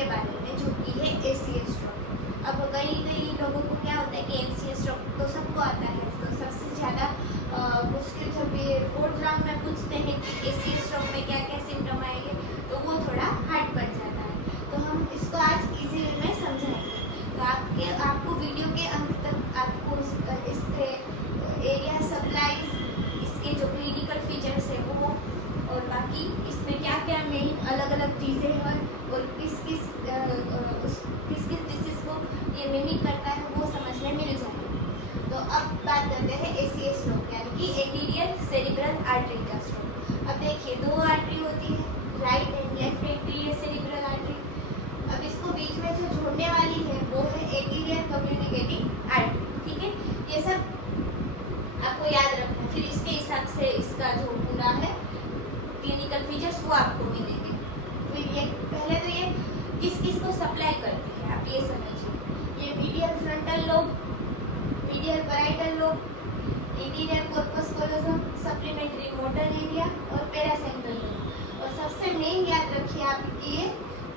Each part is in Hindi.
के बारे में, जो कि है ACS स्ट्रोक। अब कई लोगों को क्या होता है कि MCS स्ट्रोक तो सबको आता है, तो सबसे ज़्यादा मुश्किल जब ये बोर्ड राउंड में पूछते हैं कि ACS स्ट्रोक में क्या क्या सिम्टम आएंगे, तो वो थोड़ा हार्ड पड़ जाता है। तो हम इसको आज इजी वे में समझाएंगे। तो आपको वीडियो के अंत तक आपको इसके एरिया सप्लाईज, इसके जो क्लिनिकल फीचर्स है वो, और बाकी इसमें क्या क्या मेन अलग अलग चीज़ें हैं और किस किस डिसीज को ये मिमिक करता है वो समझने मिल जाएगा। तो अब बात करते हैं ACS स्ट्रोक, यानी कि एंटीरियर सेरिब्रल आर्टरी का स्ट्रोक। अब देखिए, दो आर्टरी होती है, right and left anterior cerebral artery. अब इसको बीच में जो जोड़ने वाली है वो है एंटीरियर कम्युनिकेटिंग आर्टरी। ठीक है, ये सब आपको याद रखना है, फिर इसके हिसाब से इसका जो पूरा है क्लिनिकल फीचर्स वो आपको मिलेंगे। फिर ये पहले तो ये किस किस को सप्लाई करती है आप ये समझिए। ये medial frontal lobe, medial parietal lobe, interior corpus callosum, supplementary motor area और पैरासेंट्रल लोब। और सबसे मेन याद रखिए आप कि ये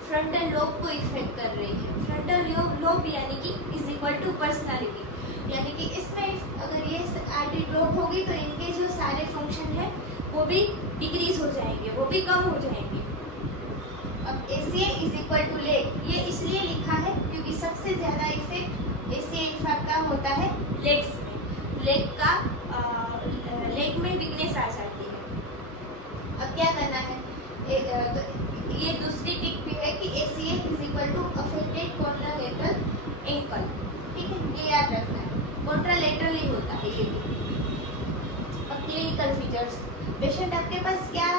फ्रंटल लोब को इफेक्ट कर रही है। फ्रंटल लोब यानी कि इज इक्वल टू पर्सनालिटी, यानी कि इसमें अगर ये आर्टरी ब्लॉक होगी तो इनके जो सारे फंक्शन है वो भी डिक्रीज हो जाएंगे, वो भी कम हो जाएंगे। अब ACA is equal to leg, ये इसलिए लिखा है क्योंकि सबसे ज़्यादा इफेक्ट ACA इन्फार्क्ट का होता है लेग्स में। लेग में वीकनेस आ जाती है। अब क्या करना है, तो ये दूसरी टिक भी है कि ACA is equal to affected contralateral ankle. ठीक है, ये याद रखना है, कॉन्ट्रालेटरल ही होता है ये भी। अब क्लिनिकल फीचर्स, पेशेंट आपके पास क्या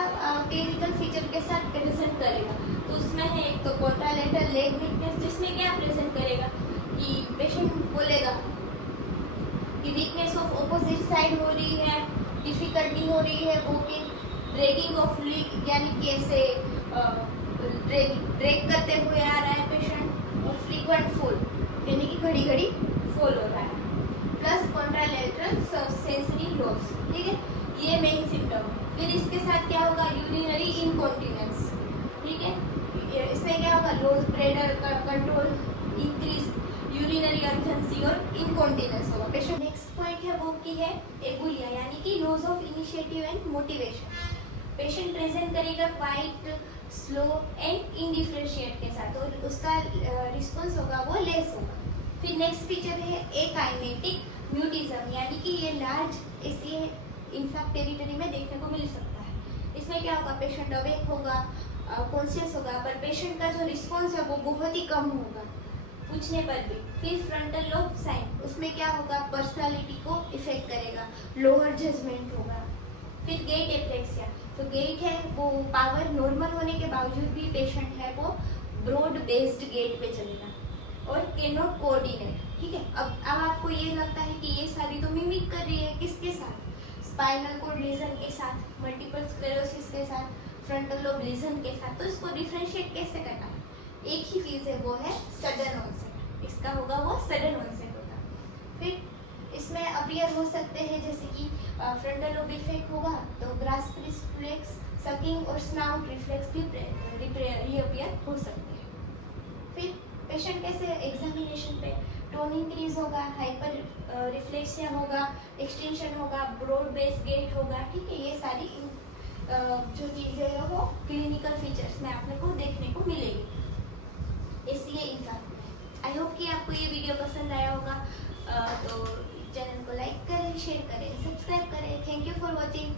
क्लिनिकल फीचर के साथ प्रेजेंट करेगा, तो उसमें है एक तो कॉन्ट्रालेटरल लेग वीकनेस, जिसमें क्या प्रेजेंट करेगा कि पेशेंट बोलेगा कि वीकनेस ऑफ ऑपोजिट साइड हो रही है, डिफिकल्टी हो रही है वॉकिंग, ड्रैगिंग ऑफ लीग, यानी कि ऐसे ड्रैग करते हुए आ रहा है पेशेंट, और फ्रीक्वेंट फॉल, यानी कि घड़ी घड़ी फॉल हो रहा है, प्लस कॉन्ट्रालेटरल सेंसरी लॉस। ठीक है, ये मेन सिम्टम है। फिर इसके साथ क्या होगा, यूरिनरी इनकॉन्टिनेंस। ठीक है, इसमें क्या होगा, low bladder control, increase urinary urgency और इनकॉन्टिनेंस होगा पेशेंट। नेक्स्ट पॉइंट है वो की है एबुलिया, यानी कि loss of initiative and motivation. Patient present करेगा क्वाइट स्लो एंड इनडिफरेंशिएट के साथ, और उसका रिस्पॉन्स होगा वो लेस होगा। फिर नेक्स्ट फीचर है एकाइनेटिक म्यूटिज्म, यानी कि ये लार्ज ऐसी इनफैक्ट टेरिटरी में देखने को मिल सकता है। इसमें क्या होगा, पेशेंट अवेक होगा, कॉन्शियस होगा, पर पेशेंट का जो रिस्पॉन्स है वो बहुत ही कम होगा पूछने पर भी। फिर फ्रंटल लोब साइन, उसमें क्या होगा, पर्सनालिटी को इफेक्ट करेगा, लोअर जजमेंट होगा। फिर गेट एप्लेक्सिया, तो गेट है वो पावर नॉर्मल होने के बावजूद भी पेशेंट है वो ब्रॉड बेस्ड गेट पे चलेगा, और कैन नॉट कोऑर्डिनेट। ठीक है, अब आपको ये लगता है कि ये सारी तो मिमिक कर रही है, किसके साथ, स्पाइनल कोड लीजन के साथ, मल्टीपल स्क्लेरोसिस के साथ, फ्रंटल लोब लीजन के साथ। तो इसको डिफरेंशिएट कैसे करना है, एक ही चीज़ है वो है सडन ऑनसेट, इसका होगा वो सडन ऑनसेट होगा। फिर इसमें अपीयर हो सकते हैं जैसे कि फ्रंटल लोब इफेक्ट होगा तो ग्रास्प रिफ्लेक्स, सकिंग और स्नाउट रिफ्लेक्स भी रीअपीयर हो सकते हैं। फिर पेशेंट कैसे एग्जामिनेशन पे टोन इंक्रीज होगा, हाइपर रिफ्लेक्सिया होगा, एक्सटेंशन होगा, ब्रॉड बेस गेट होगा। ठीक है, ये सारी जो चीज़ें हैं वो क्लिनिकल फीचर्स में आपने को देखने को मिलेगी ACA इन्फार्क्ट। आई होप कि आपको ये वीडियो पसंद आया होगा, तो चैनल को लाइक करें, शेयर करें, सब्सक्राइब करें। Thank you for watching.